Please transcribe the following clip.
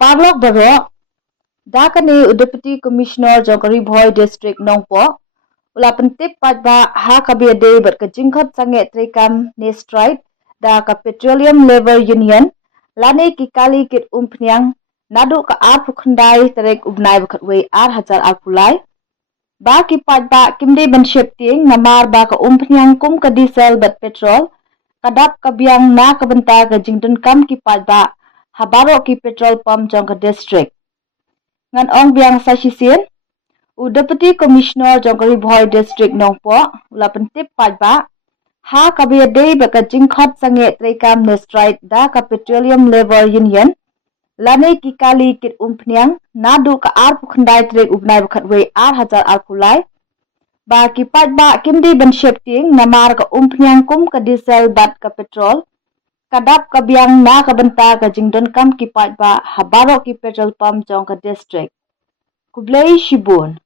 Parlok baro dakani Deputy Commissioner Jogari Boy District Nongpo ula pentip padba ha kabiyade bat ka jingkhat sange trekam ne strike da ka Petroleum Labor Union lane ki kali kit Umphniang nadu ka apu khandai terek ubnai bakhat we ar hajar alpulai ba ki padba kimde ban shepting namar ba ka Umphniang kum ka Disel bat Petrol kadap kabyang na kabenta ka jingdon kam ki padba habaro ki Petrol pump jong ka district ngan ong biang sasisien Deputy Commissioner Jogari Boy District Nongpo ula pentip padba ha kabiyade baka jingkhat sange trekam ne strike da ka Petroleum Labor Union lane ki kali kit Umphniang nadu ka ar pukhandai trek ubnai bakhat we ar hajar alpulai ba ki padba kimdi ban shepting namar ka Umphniang kum ka Disel bat ka Petrol kadap kabyang na kabenta ka jingdon kam ki padba habaro ki petrol pump jong ka district kublai shibun